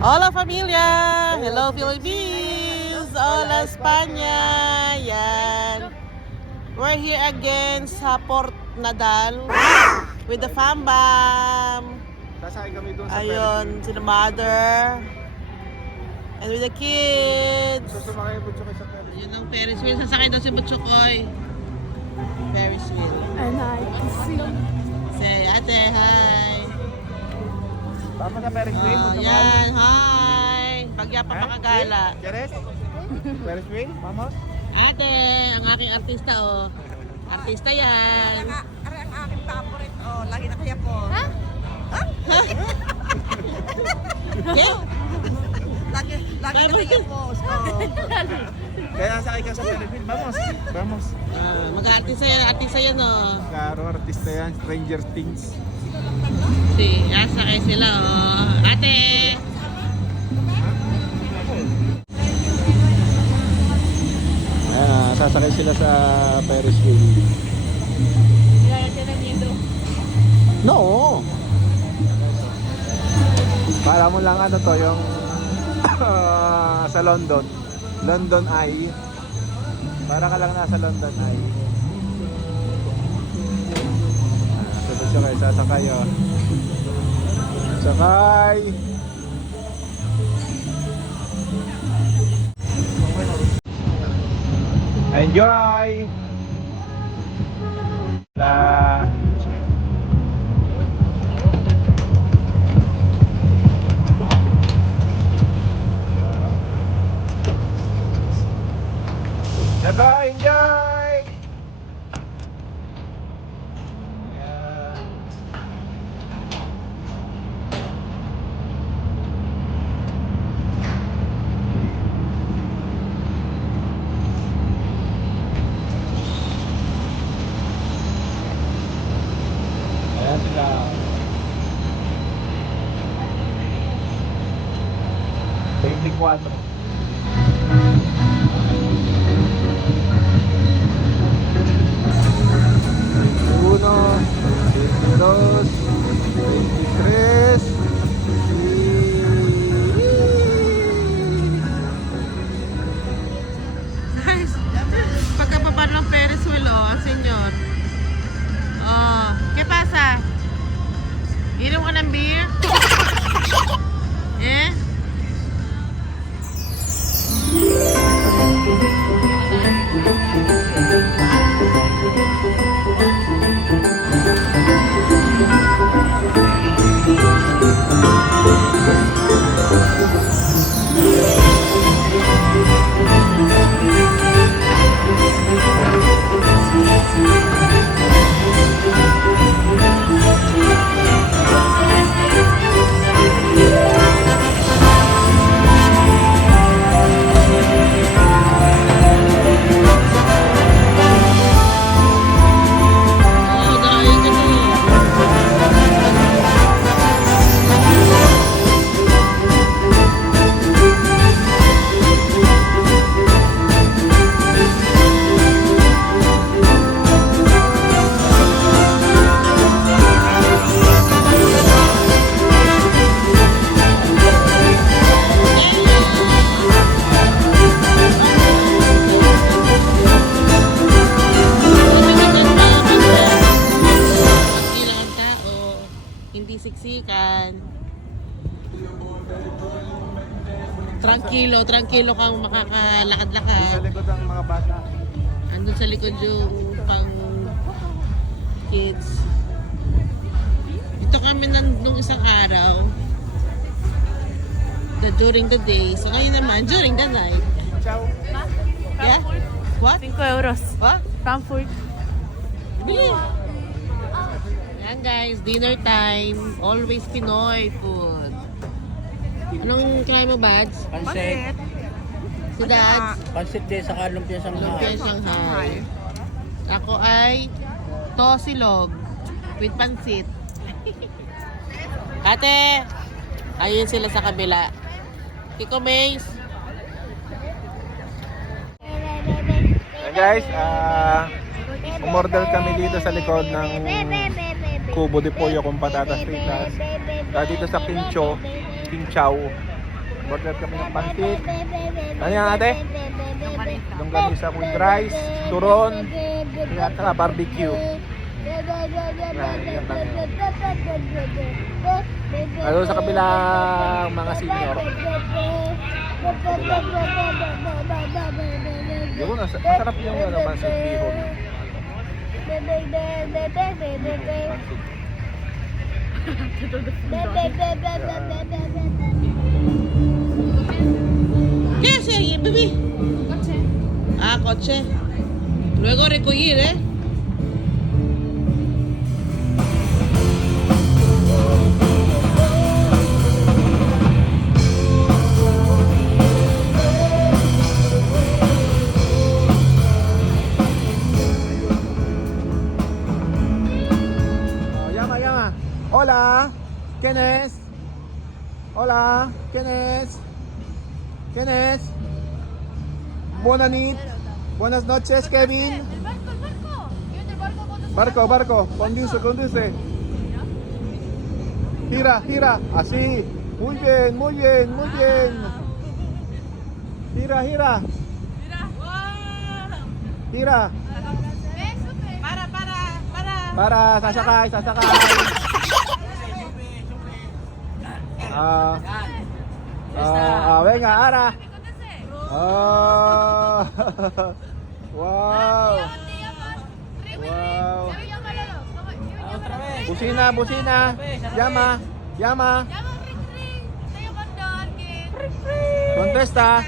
Hola familia! Hello Philippines! Hola España! Yan. We're here again sa Port Nadal with the Fambam. Sasakay kami doon sa Ayun, si the mother. And with the kids. Susumakay po sa Ferris. Yun ang Ferris wheel. Sasakay daw si Butchokoy. Ferris wheel. And I kiss you. Say, ate, hi! Tama sa Ferris wheel. Yan, hi! Pagyapa pakagala. Jeres? Ferris wheel? Vamos? Ate, ang aking artista, oh. Artista yan. Ari ang aking favorite. Oh, lagi na kaya po. Ha? Yeah. Lagi na kaya po. Kaya nasakay ka sa Ferris wheel. Vamos. Vamos. Mag-artista yan, oh. Klaro, artista yan. Stranger Things. Sakay sila, oh. Ate! Ayan, sasakay sila sa Ferris wheel. No! Para mo lang ano to, yung sa London. London Eye. Para ka lang nasa London Eye. Sunod siya kayo, sasakay oh. Sakay! Enjoy! Enjoy! Ayan sila. Veinticuatro. Uno, 22, 23. Guys, pagkababa ng Ferris wheel, oh, senyor. Oh, ¿qué pasa? Inom ka ng beer? Eh? Oh, dahil kasi. Kailangan tao, hindi siksikan. Tranquilo kang Sa makakalakad-lakad. likod ang mga bata. Andun sa likod yung pang kids. Ito kami nung isang araw. During the day. So ngayon naman, during the night. Ciao. Yeah? What? 5 euros. What? Frankfurt. Bili! Yan guys, dinner time. Always Pinoy food. Anong kinain mo, Bads? Pansit. Si Dads? Pansit din sa Lumpia Lumpia Shanghai. Ako ay tosilog with pansit. Ate! Ayun sila sa kabila. Kiko Mays. Ayan guys, umorder kami dito sa likod ng Cubo de Pollo con patatas fritas. Dito sa Quinchao. Order kami ng pancit. Ano yan ate? Longganisa with rice, turon, at saka barbecue. Yan lang yun. Ano sa kabilang mga senior? Yun, masarap yung ano, pancit bihon. ¿Qué hace ahí, bebé? Coche. Ah, coche. Luego recoger, ¿eh? Llama. Hola, ¿quién es? Hola, ¿quién es? ¿Quién es? Buenas nit. Buenas noches, Kevin. El barco. Yun, el barco con Barco. Conduce. Gira. Así. Muy bien. Gira. Gira. Para, sasakay. Venga, Ara. Wow. Busina. Llama. Contesta.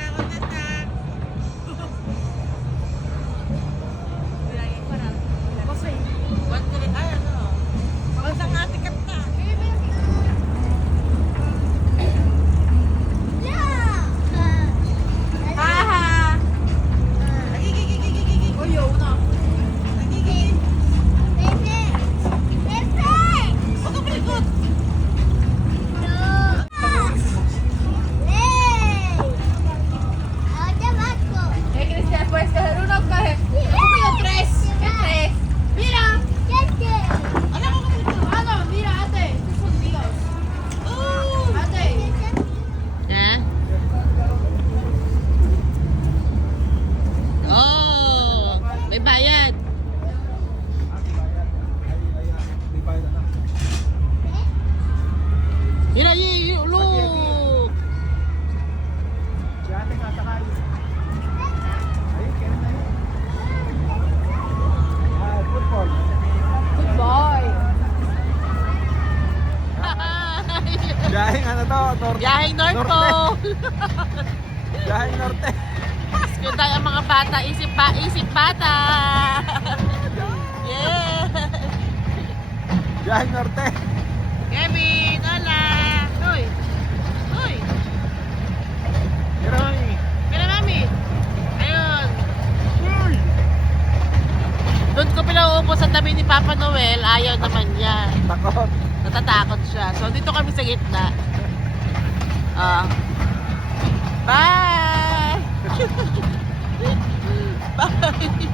Cristian, puedes coger uno, coge. Yo tres. ¿Qué tres? Mira. No, mira, ate. Estos son míos. Ate. ¿Eh? Oh, may bayad. Yun na, look. Si ate sasakay. Football. Good boy. Biyaheng ano to? Yahing North Pole. Biyaheng Norte. Kung tayo ang mga bata, isip bata. Yeah. Biyaheng Norte. Kevin, hola. Uy. Mira, mami. Ayun. Doon ko pinauupo sa tabi ni Papa Noel. Ayaw naman niya. Takot. Natatakot siya. So, dito kami sa gitna. Bye! Bye!